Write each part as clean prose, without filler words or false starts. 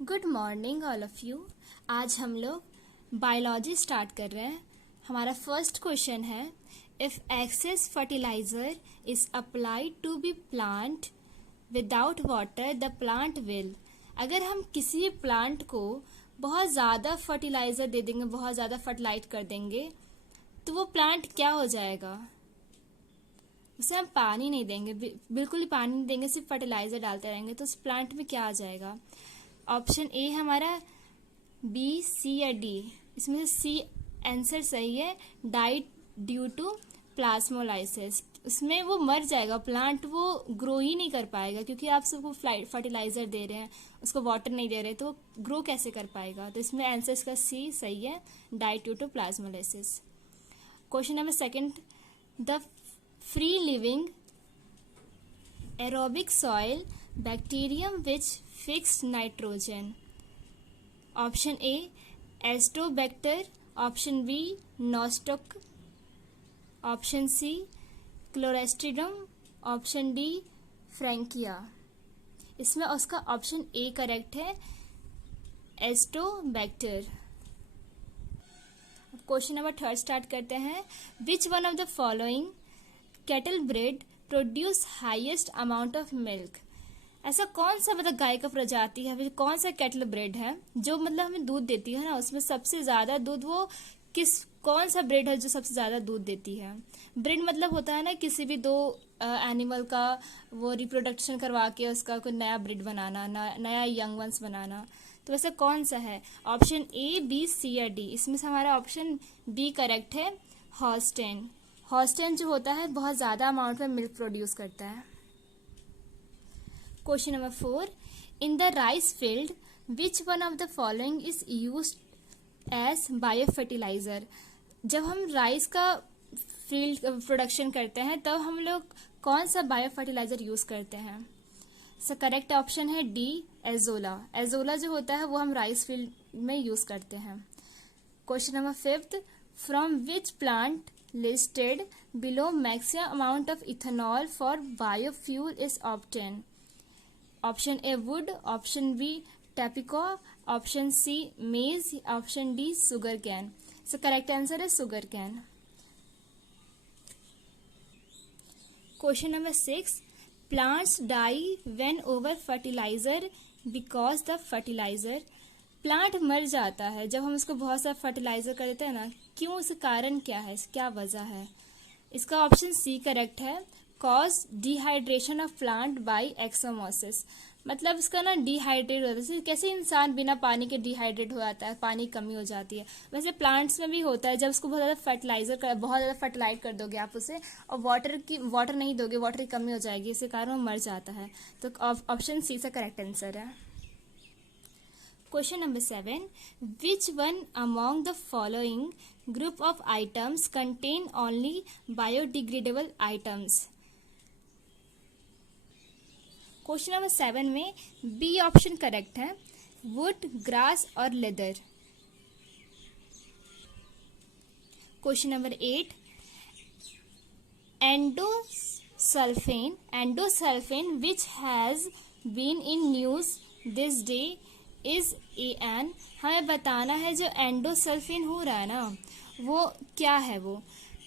Good morning all of you. आज हम लोग बायोलॉजी स्टार्ट कर रहे हैं। हमारा फर्स्ट क्वेश्चन है, if excess fertiliser is applied to be plant without water the plant will. अगर हम किसी भी प्लांट को बहुत ज़्यादा फर्टिलाइज़र दे देंगे, बहुत ज़्यादा फर्टिलाइज कर देंगे, तो वो प्लांट क्या हो जाएगा। उसे हम पानी नहीं देंगे, बिल्कुल ही पानी नहीं देंगे, सिर्फ फर्टिलाइज़र डालते रहेंगे, तो उस प्लांट में क्या आ जाएगा। ऑप्शन ए हमारा, बी, सी या डी। इसमें से सी आंसर सही है, डाइट ड्यू टू प्लाज्मोलाइसिस। उसमें वो मर जाएगा, प्लांट वो ग्रो ही नहीं कर पाएगा, क्योंकि आप सबको फर्टिलाइजर दे रहे हैं, उसको वाटर नहीं दे रहे, तो वो ग्रो कैसे कर पाएगा। तो इसमें आंसर इसका सी सही है, died due to plasmolysis. Question number second, the free living aerobic soil bacterium which fix nitrogen. Option A Azotobacter, option B Nostoc, option C Clostridium, option D Frankia. इसमें उसका ऑप्शन ए करेक्ट है, एस्टोबैक्टर। Question number third start करते हैं। विच one of the following cattle breed produce highest amount of milk. ऐसा कौन सा गाय का प्रजाति है, कौन सा कैटल ब्रीड है जो हमें दूध देती है ना, उसमें सबसे ज्यादा दूध वो कौन सा ब्रीड है जो सबसे ज्यादा दूध देती है। ब्रीड होता है ना, किसी भी दो एनिमल का वो रिप्रोडक्शन करवा के उसका कोई नया ब्रीड बनाना, नया यंग वंस बनाना। तो वैसे कौन सा है। ऑप्शन ए, बी, सी या डी। इसमें से हमारा ऑप्शन बी करेक्ट है, हॉस्टेन। हॉस्टेन जो होता है बहुत ज़्यादा अमाउंट में मिल्क प्रोड्यूस करता है। Question number 4, in the rice field which one of the following is used as bio fertiliser. जब हम राइस का फील्ड प्रोडक्शन करते हैं तब हम लोग कौन सा बायो फर्टिलाइजर यूज करते हैं। सो करेक्ट ऑप्शन है डी, एजोला। एजोला जो होता है वो हम राइस फील्ड में यूज करते हैं। Question number 5, from which plant listed below maximum amount of ethanol for biofuel is obtained. Option A wood, option B tobacco, option C maize, option D sugarcane. So correct answer is sugarcane. Question number 6, plants die when over fertilizer because the fertilizer। Plant मर जाता है जब हम उसको बहुत सा fertiliser कर देते हैं ना, क्यों, उसका कारण क्या है, क्या वजह है। इसका ऑप्शन सी करेक्ट है, cause dehydration of plant by exosmosis. इसका ना डिहाइड्रेट होता है, कैसे इंसान बिना पानी के डिहाइड्रेट हो जाता है, पानी कमी हो जाती है, वैसे प्लांट्स में भी होता है। जब उसको बहुत ज़्यादा फर्टिलाइज कर दोगे आप उसे, और वाटर नहीं दोगे, वाटर की कमी हो जाएगी, इसके कारण वो मर जाता है। तो ऑप्शन सी से करेक्ट आंसर है। Question number 7, which one among the following group of items contain only biodegradable items। Question number 7 में बी ऑप्शन करेक्ट है, वुड, ग्रास और leather. Question number 8, एंडोसल्फेन which has been in news this day is an. हमें बताना है जो एंडोसल्फिन हो रहा है ना वो क्या है वो।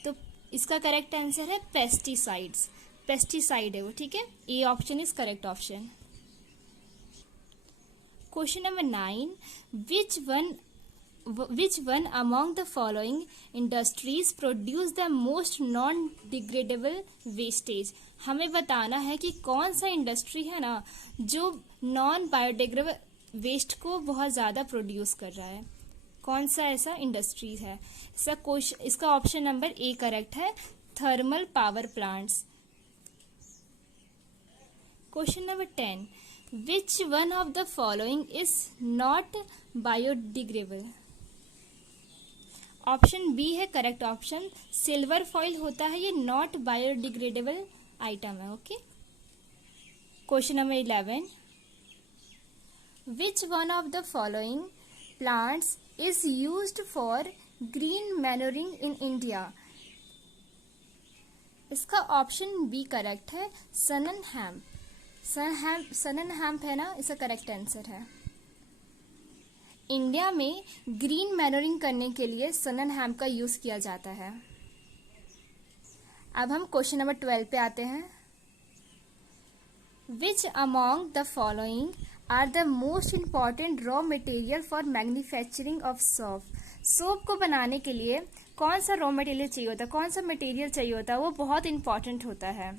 तो इसका करेक्ट आंसर है पेस्टिसाइड्स, पेस्टिसाइड है वो, ठीक है। A option is correct option. Question number 9, which one among the following industries produce the most non degradable wastage. हमें बताना है कि कौन सा इंडस्ट्री है ना जो नॉन बायोडिग्रेडेबल वेस्ट को बहुत ज़्यादा प्रोड्यूस कर रहा है, कौन सा ऐसा इंडस्ट्री है। इसका ऑप्शन नंबर ए करेक्ट है, thermal power plants. Question number 10, which one of the following is not biodegradable. Option B है करेक्ट ऑप्शन, सिल्वर फॉइल होता है, ये नॉट बायोडिग्रेडेबल आइटम है, okay. Question number 11, which one of the following plants is used for green manuring in India। इसका option B correct है, सनन hemp है ना, इसका करेक्ट आंसर है। इंडिया में ग्रीन मैनोरिंग करने के लिए सननहैम का यूज किया जाता है। अब हम क्वेश्चन नंबर 12 पे आते हैं। Which among the following are the most important raw material for manufacturing of soap. Soap को बनाने के लिए कौन सा रॉ मटेरियल चाहिए होता है, कौन सा मटेरियल चाहिए होता है, वो बहुत इंपॉर्टेंट होता है।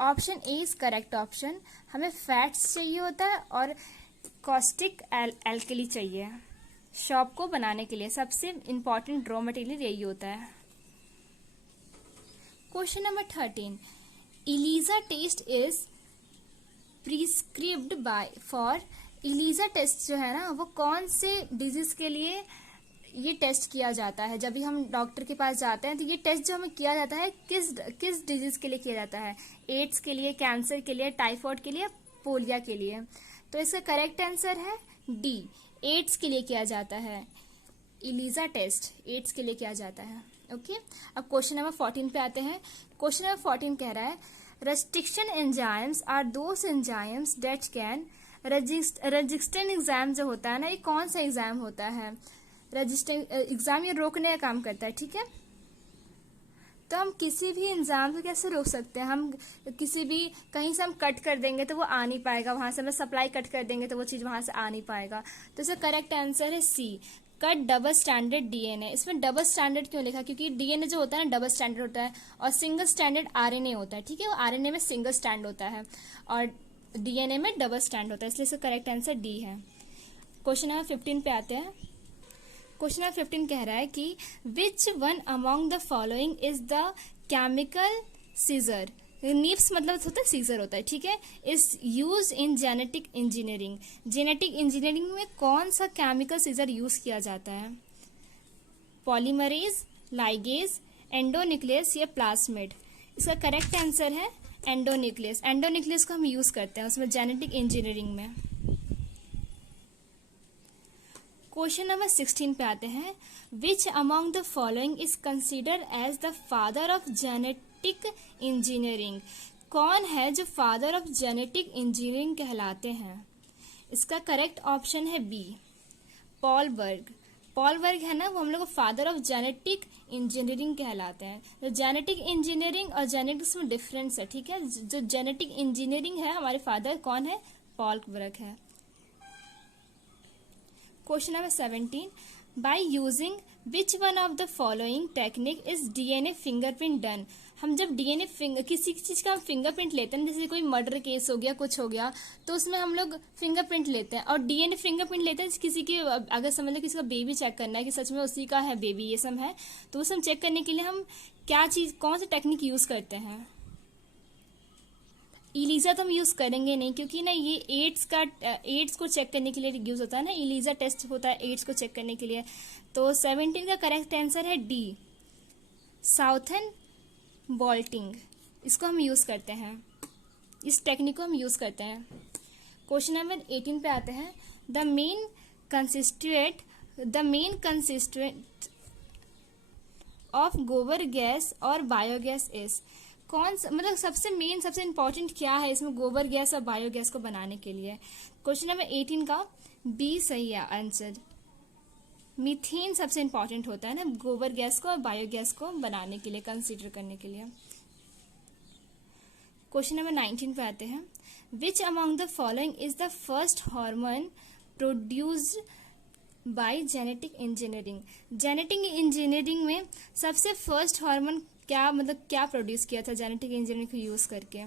Option A is correct option. हमें फैट्स चाहिए होता है और कॉस्टिक एल्कली चाहिए। शॉप को बनाने के लिए सबसे इंपॉर्टेंट रॉ मटेरियल यही होता है। Question number 13, ELISA test is prescribed by for. ELISA test जो है ना, वो कौन से डिजीज के लिए ये टेस्ट किया जाता है। जब भी हम डॉक्टर के पास जाते हैं तो ये टेस्ट जो हमें किया जाता है किस डिजीज के लिए किया जाता है। एड्स के लिए, कैंसर के लिए, टाइफाइड के लिए, पोलियो के लिए। तो इसका करेक्ट आंसर है डी, एड्स के लिए किया जाता है। इलीजा टेस्ट एड्स के लिए किया जाता है। ओके, अब क्वेश्चन नंबर 14 पे आते हैं। क्वेश्चन नंबर 14 कह रहा है restriction enzymes are those enzymes that can resistant exam जो होता है ना, ये कौन सा एग्जाम होता है। रजिस्टेंट एग्जाम ये रोकने का काम करता है, ठीक है। तो हम किसी भी एंजाम को कैसे रोक सकते हैं। हम किसी भी कहीं से हम कट कर देंगे तो वो आ नहीं पाएगा, वहां से हम सप्लाई कट कर देंगे तो वो चीज वहां से आ नहीं पाएगा। तो इसका करेक्ट आंसर है सी, कट डबल स्टैंडर्ड डीएनए। इसमें डबल स्टैंडर्ड क्यों लिखा, क्योंकि डीएनए जो होता है ना डबल स्टैंडर्ड होता है और सिंगल स्टैंडर्ड आरएनए होता है, ठीक है। वो आरएनए में सिंगल स्टैंड होता है और डीएनए में डबल स्टैंड होता है, इसलिए इसका करेक्ट आंसर डी है। क्वेश्चन नंबर 15 पे आते हैं। क्वेश्चन नंबर 15 कह रहा है कि which one among the following is the chemical scissor. नीप्स मतलब होता है सीजर होता है, ठीक है। Is use in genetic engineering. Genetic engineering में कौन सा केमिकल सीजर यूज किया जाता है। पॉलीमरेज, लाइगेज, एंडोन्यूक्लियस या प्लाज्मिड। इसका करेक्ट आंसर है एंडोन्यूक्लियस। एंडोन्यूक्लियस को हम यूज करते हैं उसमें जेनेटिक इंजीनियरिंग में। क्वेश्चन नंबर 16 पे आते हैं। Which among the following is consider as the father of genetic engineering. कौन है जो फादर ऑफ जेनेटिक इंजीनियरिंग कहलाते हैं। इसका करेक्ट ऑप्शन है बी, पॉल बर्ग। पॉल बर्ग है ना, वो हम लोग फादर ऑफ जेनेटिक इंजीनियरिंग कहलाते हैं। तो जेनेटिक इंजीनियरिंग और जेनेटिक्स में डिफरेंस है, ठीक है। जो जेनेटिक इंजीनियरिंग है हमारे फादर कौन है, पॉल बर्ग है। Question number 17, by using which one of the following technique is DNA fingerprint done. हम जब डीएनए किसी चीज का फिंगरप्रिंट लेते हैं, जैसे कोई मर्डर केस हो गया, कुछ हो गया, तो उसमें हम लोग फिंगरप्रिंट लेते हैं और डीएनए फिंगरप्रिंट लेते हैं किसी की, अगर समझ लो किसी का बेबी चेक करना है कि सच में उसी का है बेबी, ये सब है, तो वो सब चेक करने के लिए हम क्या चीज, कौन सी टेक्निक यूज करते हैं। इलीजा तो हम यूज करेंगे नहीं, क्योंकि ना ये एड्स को चेक करने के लिए यूज होता है ना, इलीजा टेस्ट होता है एड्स को चेक करने के लिए। तो 17 का करेक्ट आंसर है डी, साउथर्न बॉल्टिंग। इसको हम यूज करते हैं, इस टेक्निक को हम यूज करते हैं। क्वेश्चन नंबर 18 पे आते हैं। द मेन कंसिस्टेंट ऑफ गोबर गैस और बायोगैस इज। कौन सा मतलब सबसे इंपॉर्टेंट क्या है इसमें गोबर गैस और बायोगैस को बनाने के लिए। क्वेश्चन नंबर 18 का बी सही है आंसर। मीथेन सबसे इंपॉर्टेंट होता है ना गोबर गैस को और बायोगैस को बनाने के लिए, कंसीडर करने के लिए। क्वेश्चन नंबर 19 पे आते हैं। Which among the following is the first hormone produced by genetic engineering. Genetic engineering में सबसे फर्स्ट हार्मोन क्या प्रोड्यूस किया था जेनेटिक इंजीनियरिंग को यूज करके।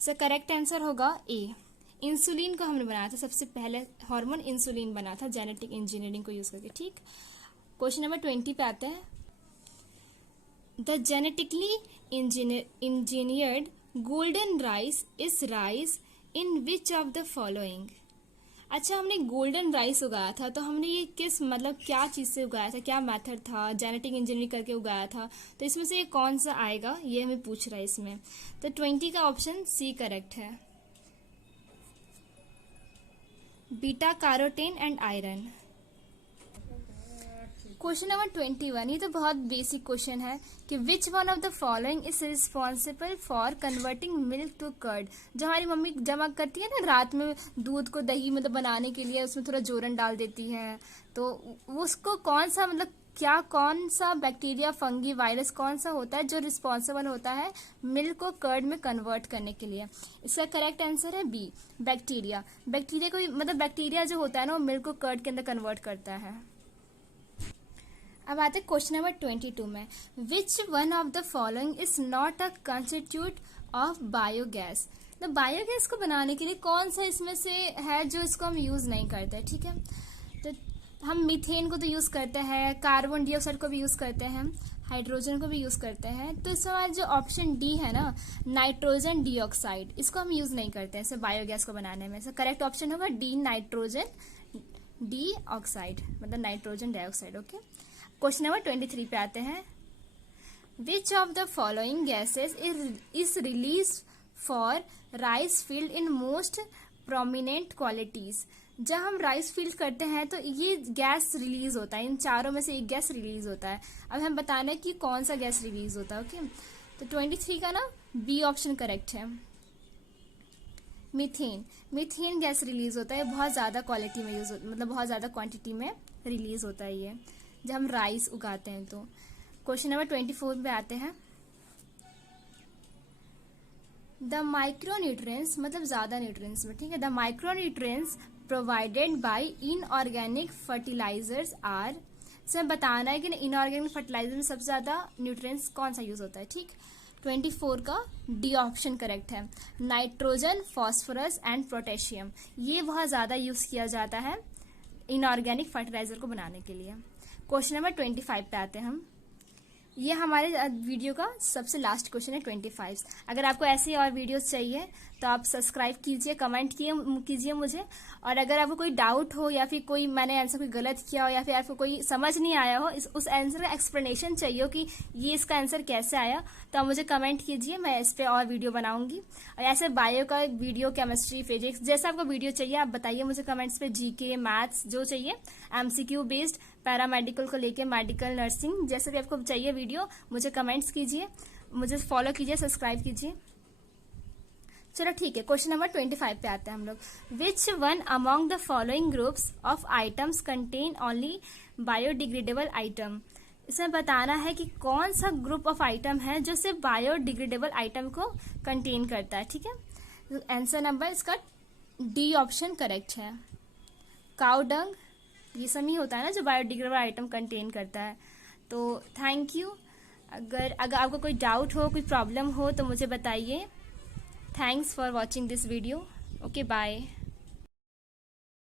सो करेक्ट आंसर होगा ए, इंसुलिन को हमने बनाया था, सबसे पहले हार्मोन इंसुलिन बना था जेनेटिक इंजीनियरिंग को यूज करके, ठीक। क्वेश्चन नंबर 20 पे आते हैं। The genetically engineered golden rice is rice in which of the following. अच्छा, हमने गोल्डन राइस उगाया था, तो हमने ये क्या चीज से उगाया था, क्या मेथड था, जेनेटिक इंजीनियरिंग करके उगाया था, तो इसमें से ये कौन सा आएगा, ये हमें पूछ रहा है इसमें। तो 20 का ऑप्शन सी करेक्ट है, beta carotene and iron. Question number 21, ये तो बहुत बेसिक क्वेश्चन है कि which one of the following is responsible for converting milk to curd. जो हमारी मम्मी जमा करती है ना रात में दूध को दही मतलब बनाने के लिए, उसमें थोड़ा जोरन डाल देती है, तो उसको कौन सा मतलब क्या कौन सा बैक्टीरिया, फंगी, वायरस कौन सा होता है जो रिस्पॉन्सिबल होता है मिल्क को कर्ड में कन्वर्ट करने के लिए। इसका करेक्ट आंसर है बी, बैक्टीरिया। बैक्टीरिया को मतलब बैक्टीरिया जो होता है ना वो मिल्क को कर्ड के अंदर कन्वर्ट करता है। अब आते हैं क्वेश्चन नंबर 22 में, विच one of the following is not a constitute of biogas. तो बायोगैस को बनाने के लिए कौन सा इसमें से है जो इसको हम यूज नहीं करते, ठीक है। तो हम मीथेन को तो यूज करते हैं, कार्बन डाइऑक्साइड को भी यूज करते हैं, हाइड्रोजन को भी यूज करते हैं। तो इस हमारा जो ऑप्शन डी है ना, नाइट्रोजन डाइऑक्साइड, इसको हम यूज नहीं करते हैं बायोगैस को बनाने में। करेक्ट ऑप्शन होगा डी, नाइट्रोजन डाइऑक्साइड, मतलब nitrogen dioxide. Okay, question number 23 पे आते हैं, which of the following gases is release for rice field in most prominent qualities. जब हम राइस फील्ड करते हैं तो ये गैस रिलीज होता है, इन चारों में से एक गैस रिलीज होता है। अब हम बताना है कि कौन सा गैस रिलीज होता है। ओके, तो 23 का ना बी ऑप्शन करेक्ट है, मीथेन। मीथेन गैस रिलीज होता है, बहुत ज्यादा क्वालिटी में यूज मतलब बहुत ज्यादा क्वांटिटी में रिलीज होता है ये जब हम राइस उगाते हैं। तो क्वेश्चन नंबर 24 पे आते हैं, द माइक्रोन्यूट्रिएंट्स मतलब ज्यादा न्यूट्रिएंट्स में, ठीक है, the micronutrients provided by inorganic fertilisers are. इसमें बताना है कि इनऑर्गेनिक फर्टिलाइजर में सबसे ज्यादा न्यूट्रिएंट्स कौन सा यूज होता है, ठीक। 24 का डी ऑप्शन करेक्ट है, नाइट्रोजन, फॉस्फोरस एंड पोटेशियम, ये बहुत ज्यादा यूज किया जाता है इनऑर्गेनिक फर्टिलाइजर को बनाने के लिए। क्वेश्चन नंबर 25 पे आते हैं हम, ये हमारे वीडियो का सबसे लास्ट क्वेश्चन है 25। अगर आपको ऐसे और वीडियोस चाहिए तो आप सब्सक्राइब कीजिए, कमेंट कीजिए मुझे। और अगर आपको कोई डाउट हो या फिर कोई मैंने आंसर कोई गलत किया हो या फिर आपको कोई समझ नहीं आया हो, उस आंसर का एक्सप्लेनेशन चाहिए हो कि ये इसका आंसर कैसे आया, तो आप मुझे कमेंट कीजिए, मैं इस पर और वीडियो बनाऊंगी। और ऐसे बायो का वीडियो, केमिस्ट्री, फिजिक्स, जैसा आपको वीडियो चाहिए आप बताइए मुझे कमेंट्स पे, जीके, मैथ्स जो चाहिए, एमसीक्यू बेस्ड, पैरामेडिकल को लेके, मेडिकल, नर्सिंग, जैसे भी आपको चाहिए वीडियो मुझे कमेंट्स कीजिए, मुझे फॉलो कीजिए, सब्सक्राइब कीजिए। चलो ठीक है, क्वेश्चन नंबर 25 पे आते हैं हम लोग, विच one among the following groups of items contain only biodegradable item. इसमें बताना है कि कौन सा ग्रुप ऑफ आइटम है जो सिर्फ बायोडिग्रेडेबल आइटम को कंटेन करता है, ठीक है। आंसर नंबर इसका डी ऑप्शन करेक्ट है, काउ डंग, ये सब ही होता है ना जो बायोडिग्रेडेबल आइटम कंटेन करता है। तो थैंक यू। अगर आपको कोई डाउट हो, कोई प्रॉब्लम हो तो मुझे बताइए। Thanks for watching this video. Okay, bye.